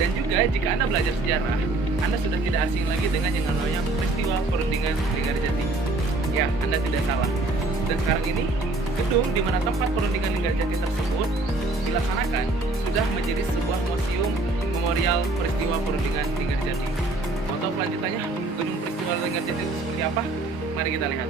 Dan juga jika Anda belajar sejarah, Anda sudah tidak asing lagi dengan yang namanya peristiwa perundingan Linggarjati. Ya, Anda tidak salah. Dan sekarang ini, gedung di mana tempat perundingan Linggarjati tersebut dilaksanakan sudah menjadi sebuah museum memorial peristiwa perundingan Linggarjati. Mau tahu kelanjutannya gedung peristiwa Linggarjati itu seperti apa? Mari kita lihat.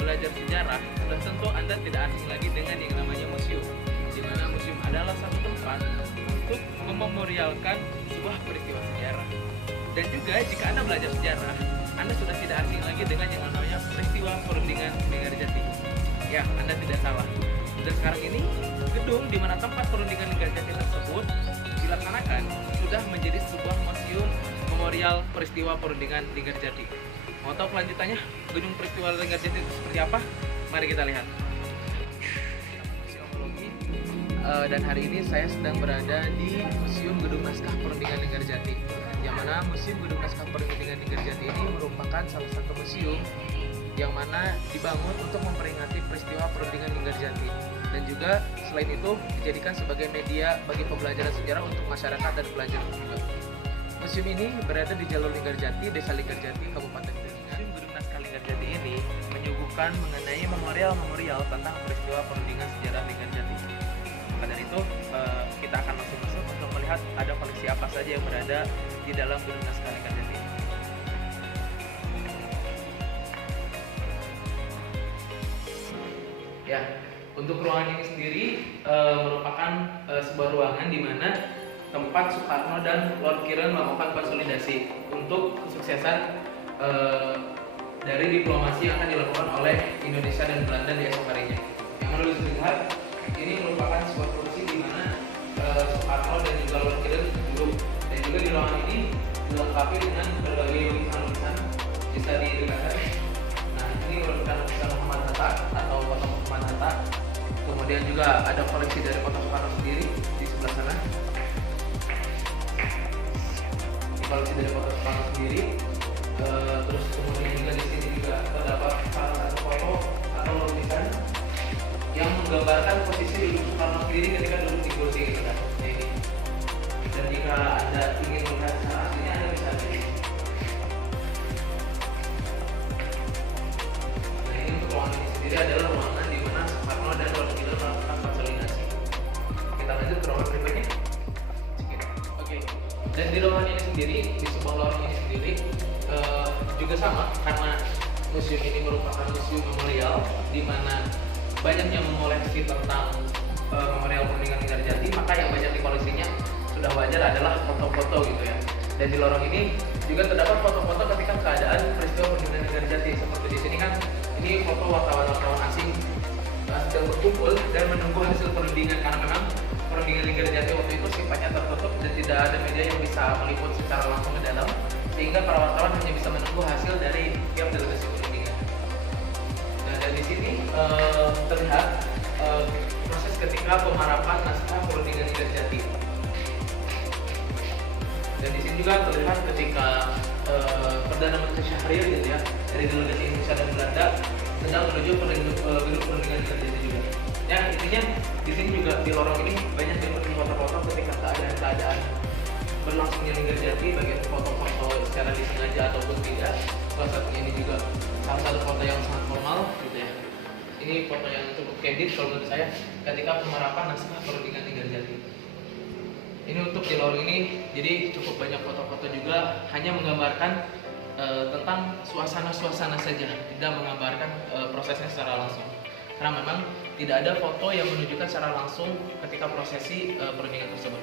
Belajar sejarah, dan tentu Anda tidak asing lagi dengan yang namanya museum, di mana museum adalah satu tempat untuk mememorialkan sebuah peristiwa sejarah. Dan juga jika Anda belajar sejarah, Anda sudah tidak asing lagi dengan yang namanya peristiwa perundingan Linggarjati. Ya, Anda tidak salah. Dan sekarang ini, gedung di mana tempat perundingan Linggarjati tersebut dilaksanakan sudah menjadi sebuah museum memorial peristiwa perundingan Linggarjati. Mau tahu kelanjutannya gedung peristiwa Linggarjati itu seperti apa? Mari kita lihat. Museumologi, dan hari ini saya sedang berada di Museum Gedung Naskah Perundingan Linggarjati, yang mana Museum Gedung Naskah Perundingan Linggarjati ini merupakan salah satu museum yang mana dibangun untuk memperingati peristiwa perundingan Linggarjati, dan juga selain itu dijadikan sebagai media bagi pembelajaran sejarah untuk masyarakat dan pelajar juga. Museum ini berada di Jalur Linggarjati, Desa Linggarjati, Kabupaten Kuningan. Museum Gedung Naskah Linggarjati ini menyuguhkan mengenai memorial tentang peristiwa perundingan sejarah Linggarjati. Maka dari itu, kita akan langsung masuk untuk melihat ada koleksi apa saja yang berada di dalam Gedung Naskah Linggarjati ini. Ya, untuk ruangan ini sendiri merupakan sebuah ruangan di mana tempat Soekarno dan Lord Kiren melakukan konsolidasi untuk kesuksesan dari diplomasi yang akan dilakukan oleh Indonesia dan Belanda di esok harinya. Yang menurut lihat, ini merupakan sebuah posisi di mana Soekarno dan juga Lord Kiren duduk, dan juga di ruangan ini dilengkapi dengan berbagai lukisan-lukisan bisa didekatkan. Nah, ini merupakan lukisan Muhammad Hatta atau foto Muhammad Hatta. Kemudian juga ada koleksi dari foto Soekarno sendiri di sebelah sana. Koleksi dari foto Soekarno sendiri, terus kemudian juga di sini juga terdapat salah satu foto atau lukisan yang menggambarkan posisi duduk Soekarno sendiri ketika duduk di kursi gitu kan. Ini. Dan jika Anda ingin melihat secara aslinya, Anda bisa lihat. Nah, ini untuk ruangan ini sendiri adalah ruangan di mana Soekarno dan Lord Kiren melakukan konsolidasi. Kita lanjut ke ruangan berikutnya. Oke. Dan di ruangan ini sendiri, di sebuah ruangan ini sendiri juga sama, karena museum ini merupakan museum memorial di mana banyaknya mengoleksi tentang memorial perundingan Linggarjati, maka yang banyak di koleksinya sudah wajar adalah foto-foto gitu ya. Dan di lorong ini juga terdapat foto-foto ketika keadaan peristiwa perundingan Linggarjati. Seperti di sini kan, ini foto wartawan-wartawan asing sedang berkumpul dan menunggu hasil perundingan, karena memang perundingan Linggarjati waktu itu sifatnya tertutup dan tidak ada media yang bisa meliput secara langsung ke dalam, sehingga para wartawan hanya bisa menunggu hasil dari tiap delegasi perundingan. Nah, dan di sini terlihat ketika pemarapan naskah perundingan Kerjati. Dan di sini juga terlihat ketika Perdana Menteri Syahrir gitu ya dari delegasi Indonesia dan Belanda sedang menuju gedung perundingan Kerjati juga. Ya intinya di sini juga di lorong ini banyak dipenuhi foto-foto ketika keadaan berlangsungnya Kerjati, bagian foto-foto secara disengaja ataupun tidak. Salah satunya ini juga salah satu foto yang sangat formal gitu ya. Ini foto yang cukup candid kalau menurut saya ketika pemarapan naskah perundingan Kerjati. Ini untuk di lorong ini jadi cukup banyak foto-foto juga, hanya menggambarkan tentang suasana-suasana saja, tidak menggambarkan prosesnya secara langsung. Karena memang tidak ada foto yang menunjukkan secara langsung ketika prosesi perundingan tersebut.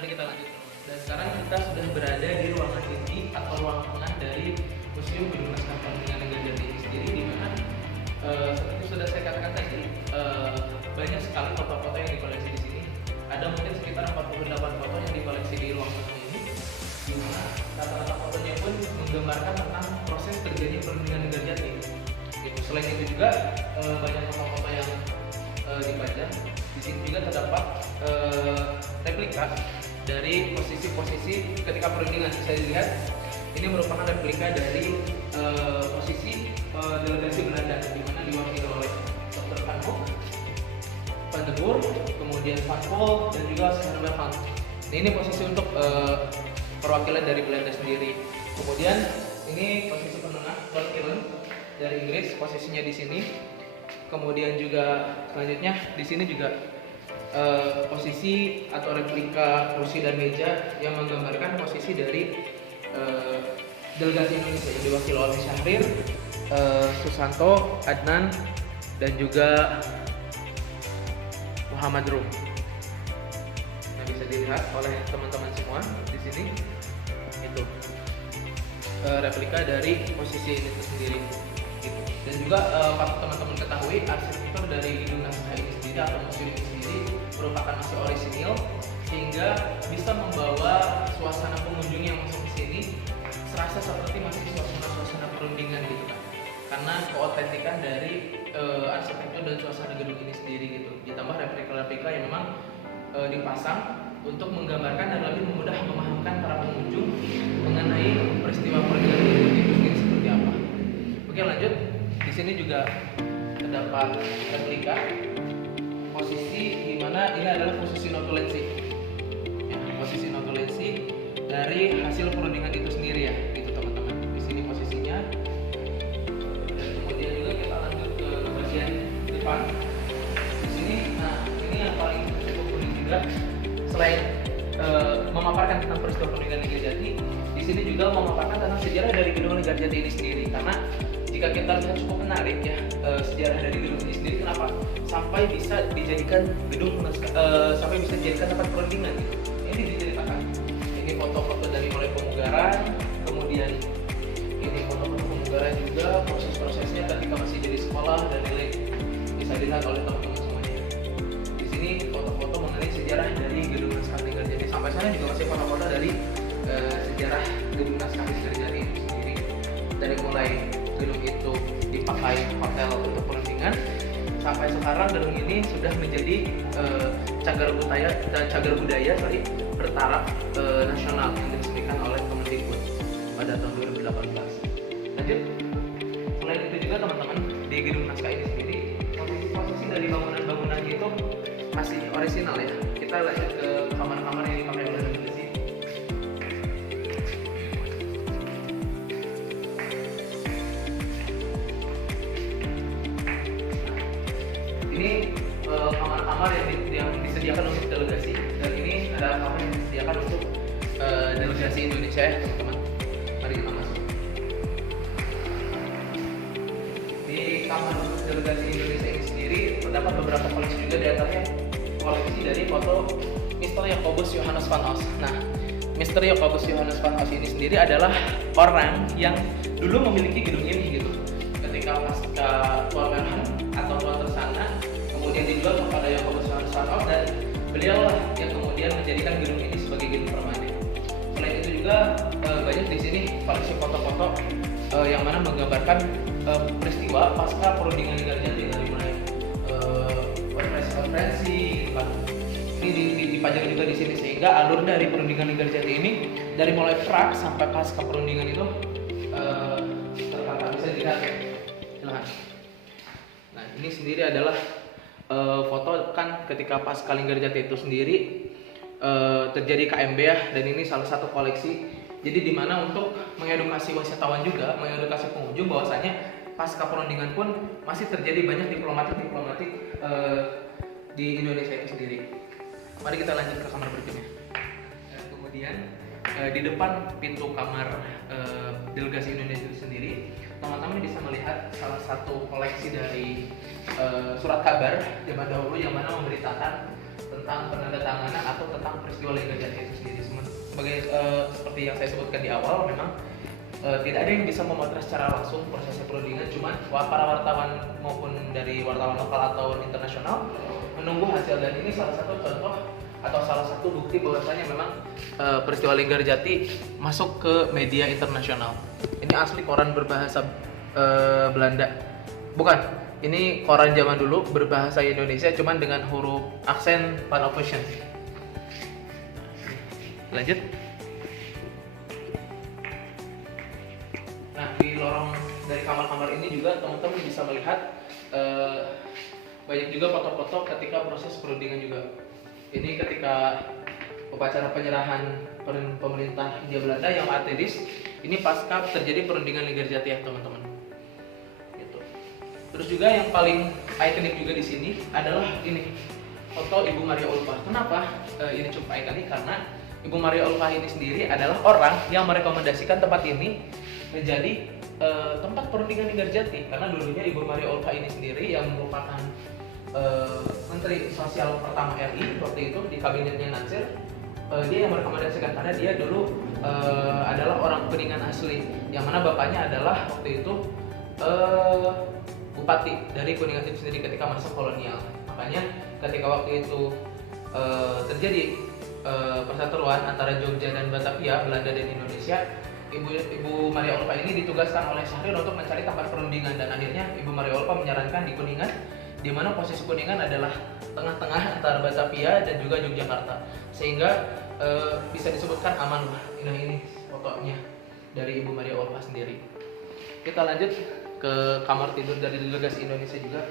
Mari kita lanjut. Dan sekarang kita sudah berada di ruangan inti atau ruang tengah dari Museum Gedung Naskah Perundingan Kerjati ini sendiri, di mana seperti sudah saya katakan tadi, banyak sekali foto-foto yang dikoleksi di sini. Ada mungkin sekitar 48 foto yang dikoleksi di ruang tengah ini, di mana rata-rata fotonya pun menggambarkan tentang proses terjadinya perundingan Kerjati. Gitu. Selain itu juga banyak foto-foto yang dipajang. Di sini juga terdapat replika dari posisi-posisi ketika perundingan. Bisa dilihat ini merupakan replika dari posisi delegasi Belanda, di mana diwakili oleh Dr. Van Hoek, Van de Boer, kemudian Van Pol, dan juga Herman. Nah, ini posisi untuk perwakilan dari Belanda sendiri. Kemudian ini posisi penengah perwakilan dari Inggris, posisinya di sini. Kemudian juga selanjutnya di sini juga posisi atau replika kursi dan meja yang menggambarkan posisi dari delegasi Indonesia yang diwakili oleh Syahrir, Susanto, Adnan, dan juga Muhammad Rum. Nah, bisa dilihat oleh teman-teman semua di sini itu replika dari posisi ini sendiri. Gitu. Dan juga patut teman-teman ketahui arsitektur dari gedung naskah ini sendiri atau museum ini sendiri merupakan masih orisinil, sehingga bisa membawa suasana pengunjung yang masuk ke sini serasa seperti masih suasana perundingan gitu kan. Karena keautentikan dari arsitektur dan suasana gedung ini sendiri gitu. Ditambah replika-replika yang memang dipasang untuk menggambarkan dan lebih mudah memahamkan para pengunjung mengenai peristiwa perundingan itu sendiri seperti apa. Oke, lanjut. Di sini juga terdapat replika posisi di mana ini adalah posisi notulensi. Ya, posisi notulensi dari hasil perundingan itu sendiri ya, gitu teman-teman. Di sini posisinya. Dan kemudian juga kita lanjut ke bagian depan. Di sini, nah ini yang paling cukup unik juga. Selain memaparkan tentang peristiwa perundingan Kerjati, di sini juga memaparkan tentang sejarah dari gedung Kerjati ini sendiri. Karena jika kita lihat cukup menarik ya sejarah dari gedung ini sendiri, kenapa sampai bisa dijadikan sampai bisa dijadikan tempat perundingan gitu. Ini diceritakan. Ini foto-foto dari mulai pemugaran, kemudian ini foto-foto pemugaran juga, proses-prosesnya ketika masih jadi sekolah dan lain-lain bisa dilihat oleh teman-teman semuanya. Di sini foto-foto mengenai sejarah dari gedung naskah Kerjati. Sampai sana juga masih foto-foto dari sejarah gedung naskah Kerjati itu sendiri. Dari mulai gedung itu dipakai hotel untuk perundingan sampai sekarang gedung ini sudah menjadi cagar budaya bertaraf nasional yang diresmikan oleh Kemendikbud pada tahun 2018. Lanjut. Selain itu juga teman-teman, di gedung naskah ini sendiri posisi dari bangunan-bangunan itu masih orisinal ya. Kita lanjut ke kamar-kamar yang dipakai oleh di sini. Ini kamar-kamar yang disediakan untuk delegasi, dan ini adalah kamar yang disediakan untuk delegasi Indonesia ya teman-teman. Mari kita masuk. Di kamar delegasi Indonesia ini sendiri terdapat beberapa koleksi juga, di antaranya koleksi dari foto Mr. Jacobus Johannes van Os. Nah, Mr. Jacobus Johannes van Os ini sendiri adalah orang yang dulu memiliki gedung ini gitu. Ketika pasca Tuan atau Tuan Tersana kemudian dijual kepada Jacobus Johannes van Os, dan beliau lah yang kemudian menjadikan gedung ini sebagai gedung permanen. Selain itu juga banyak di sini koleksi foto-foto yang mana menggambarkan peristiwa pasca perundingan Kerjati, dari mulai konferensi diperpanjang juga di sini, sehingga alur dari perundingan Linggarjati ini dari mulai pra sampai pasca perundingan itu tertata. Bisa dilihat ya, silahkan. Nah ini sendiri adalah foto kan ketika pasca Linggarjati itu sendiri terjadi KMB ya, dan ini salah satu koleksi. Jadi dimana untuk mengedukasi wisatawan juga, mengedukasi pengunjung bahwasanya pasca perundingan pun masih terjadi banyak diplomatik di Indonesia itu sendiri. Mari kita lanjut ke kamar berikutnya. Kemudian di depan pintu kamar delegasi Indonesia itu sendiri, teman-teman bisa melihat salah satu koleksi dari surat kabar zaman dahulu yang mana memberitakan tentang penandatanganan atau tentang peristiwa Linggarjati itu sendiri. Seperti yang saya sebutkan di awal, memang tidak ada yang bisa memotret secara langsung prosesnya perundingan, cuman para wartawan maupun dari wartawan lokal atau internasional menunggu hasil, dan ini salah satu contoh atau salah satu bukti bahwasanya memang peristiwa Linggarjati masuk ke media internasional. Ini asli koran berbahasa Belanda, bukan? Ini koran zaman dulu berbahasa Indonesia, cuman dengan huruf aksen Pan-Ocean. Lanjut. Nah di lorong dari kamar-kamar ini juga teman-teman bisa melihat banyak juga foto-foto ketika proses perundingan juga. Ini ketika upacara penyerahan pemerintah Hindia Belanda yang ateis, ini pasca terjadi perundingan Linggarjati ya teman-teman. Gitu. Terus juga yang paling ikonik juga di sini adalah ini foto Ibu Maria Ulpah. Kenapa ini cukup ikonik? Karena Ibu Maria Ulpah ini sendiri adalah orang yang merekomendasikan tempat ini menjadi tempat perundingan Linggarjati, karena dulunya Ibu Maria Ulpah ini sendiri yang merupakan Menteri Sosial pertama RI waktu itu di kabinetnya Nasir, dia yang merekomendasikan karena dia dulu adalah orang Kuningan asli, yang mana bapaknya adalah waktu itu bupati dari Kuningan itu sendiri ketika masa kolonial. Makanya ketika waktu itu terjadi perseteruan antara Jogja dan Batavia, Belanda dan Indonesia, Ibu Maria Ulpah ini ditugaskan oleh Syahrir untuk mencari tempat perundingan, dan akhirnya Ibu Maria Ulpah menyarankan di Kuningan, di mana posisi Kuningan adalah tengah-tengah antara Batavia dan juga Yogyakarta, sehingga bisa disebutkan aman lah. Nah ini fotonya dari Ibu Maria Ulpah sendiri. Kita lanjut ke kamar tidur dari delegasi Indonesia juga.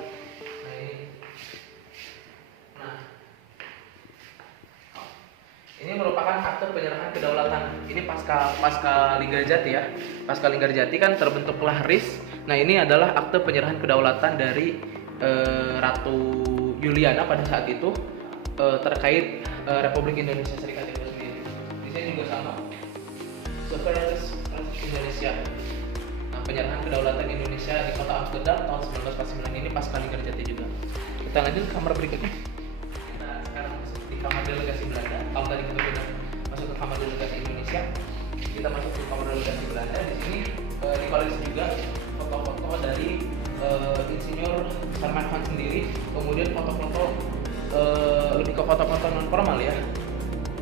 Ini merupakan akte penyerahan kedaulatan. Ini pasca Linggarjati ya. Pasca Linggarjati kan terbentuklah RIS. Nah ini adalah akte penyerahan kedaulatan dari Ratu Juliana pada saat itu terkait Republik Indonesia Serikat itu sendiri. Di sini juga sama. Sovereignty Indonesia. Nah penyerahan kedaulatan Indonesia di kota Amsterdam tahun 1949 ini pasca Linggarjati juga. Kita lanjut ke kamar berikutnya. Kamar delegasi Belanda. Kalau tadi kita sudah masuk ke kamar delegasi Indonesia, kita masuk ke kamar delegasi Belanda. Di sini dikoleksi juga foto-foto dari Insinyur Salman Khan sendiri, kemudian foto-foto lebih ke foto-foto non formal ya,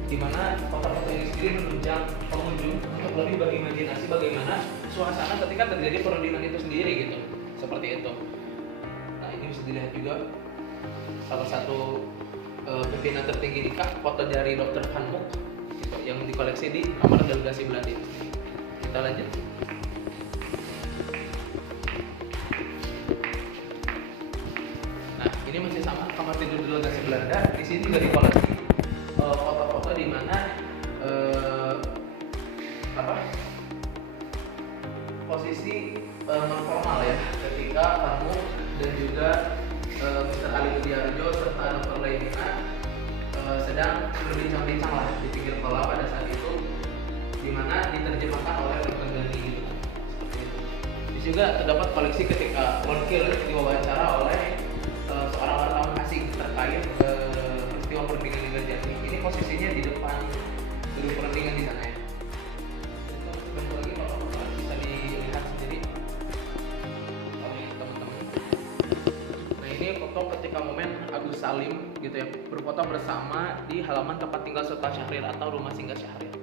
dimana foto-foto ini sendiri menunjang pengunjung untuk lebih berimajinasi bagaimana suasana ketika terjadi perundingan itu sendiri gitu, seperti itu. Nah ini bisa dilihat juga salah satu pimpinan tertinggi di KAF, foto dari Dr. Van Mook gitu, yang dikoleksi di kamar delegasi Belanda. Kita lanjut. Nah ini masih sama kamar tidur delegasi Belanda. Di sini juga dikoleksi foto-foto di mana posisi non formal ya, ketika Van Mook dan juga Mr. Ali Budiarjo serta Dr. Lainina sedang berbincang-bincang lah di pinggir kolam pada saat itu, dimana diterjemahkan oleh Dr. Gandhi gitu, seperti itu. Di sini juga terdapat koleksi ketika Lord Kelly diwawancara oleh seorang wartawan asing terkait peristiwa perundingan Linggarjati. Ini posisinya di depan gedung perundingan di sana ya. Bentar lagi foto-foto bisa dilihat sendiri oleh teman-teman. Nah ini foto ketika momen Agus Salim gitu ya, berfoto bersama di halaman tempat tinggal Sultan Syahrir atau rumah singgah Syahrir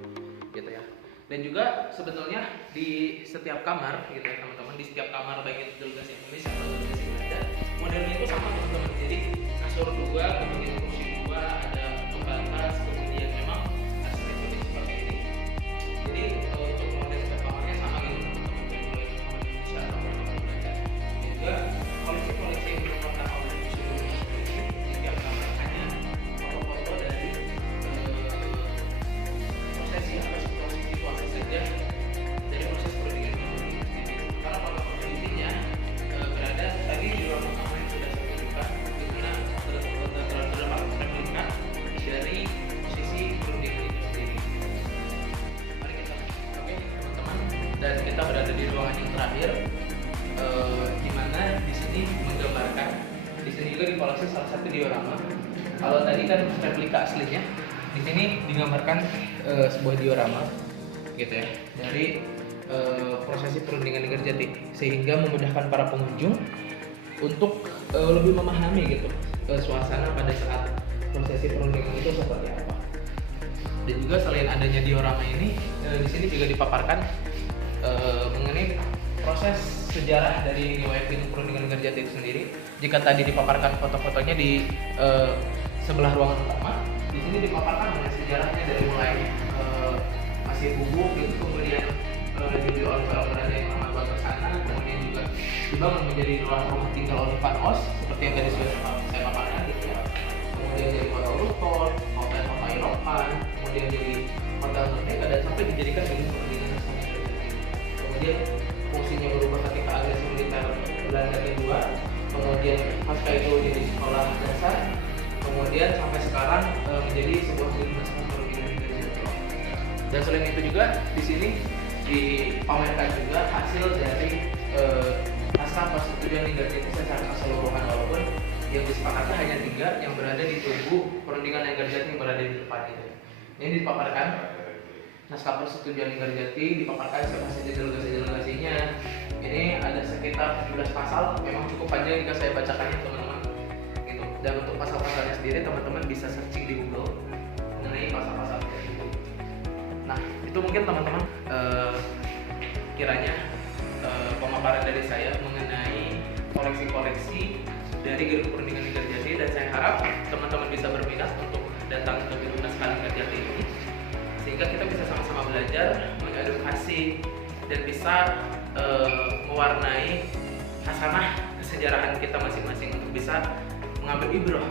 gitu ya. Dan juga sebetulnya di setiap kamar gitu ya teman-teman, di setiap kamar baik itu delegasi Indonesia atau delegasi Belanda, modelnya itu sama teman-teman. Jadi kasur 2, kemudian kursi 2, ada pembatas, dikoleksi salah satu diorama. Kalau tadi kan replika aslinya, di sini digambarkan sebuah diorama gitu ya dari prosesi perundingan di Kertajati, sehingga memudahkan para pengunjung untuk lebih memahami gitu suasana pada saat prosesi perundingan itu seperti apa. Dan juga selain adanya diorama ini, di sini juga dipaparkan mengenai proses sejarah dari riwayat perundingan Kertajati itu sendiri. Jika tadi dipaparkan foto-fotonya di sebelah ruangan utama, di sini dipaparkan mengenai sejarahnya dari mulai masih bubuk gitu, kemudian dibeli oleh para berada yang lama buat kesana, kemudian juga dibangun menjadi rumah tinggal oleh Van Os seperti yang tadi sudah saya paparkan gitu ya. Kemudian jadi hotel rooftop, hotel Eropa, kemudian jadi hotel Merdeka, dan sampai dijadikan gedung perundingan nasional. Kemudian fungsinya berubah ketika agresi militer Belanda kedua, kemudian pasca itu jadi sekolah dasar, kemudian sampai sekarang menjadi sebuah gedung nasional perundingan di Kertajati. Dan selain itu juga di sini dipamerkan juga hasil dari naskah persetujuan di Kertajati secara keseluruhan, walaupun yang disepakati hanya 3 yang berada di tubuh perundingan Kertajati yang berada di depan itu. Ini dipaparkan naskah persetujuan di Kertajati, dipaparkan siapa saja delegasi-delegasinya. Ini ada sekitar 17 pasal, memang cukup panjang jika saya bacakannya teman-teman gitu. Dan untuk pasal-pasalnya sendiri teman-teman bisa searching di Google mengenai pasal-pasal itu. Nah, itu mungkin teman-teman kiranya pemaparan dari saya mengenai koleksi-koleksi dari gedung perundingan di Kertajati, dan saya harap teman-teman bisa berminat untuk datang ke gedung naskah Kertajati ini, sehingga kita bisa sama-sama belajar, mengedukasi, dan bisa mewarnai hasanah kesejarahan kita masing-masing untuk bisa mengambil ibrah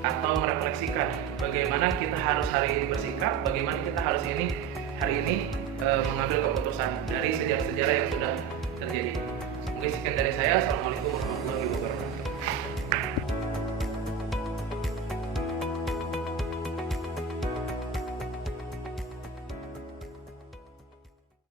atau merefleksikan bagaimana kita harus hari ini bersikap, bagaimana kita harus hari ini mengambil keputusan dari sejarah-sejarah yang sudah terjadi. Mungkin sekian dari saya. Assalamualaikum warahmatullahi wabarakatuh.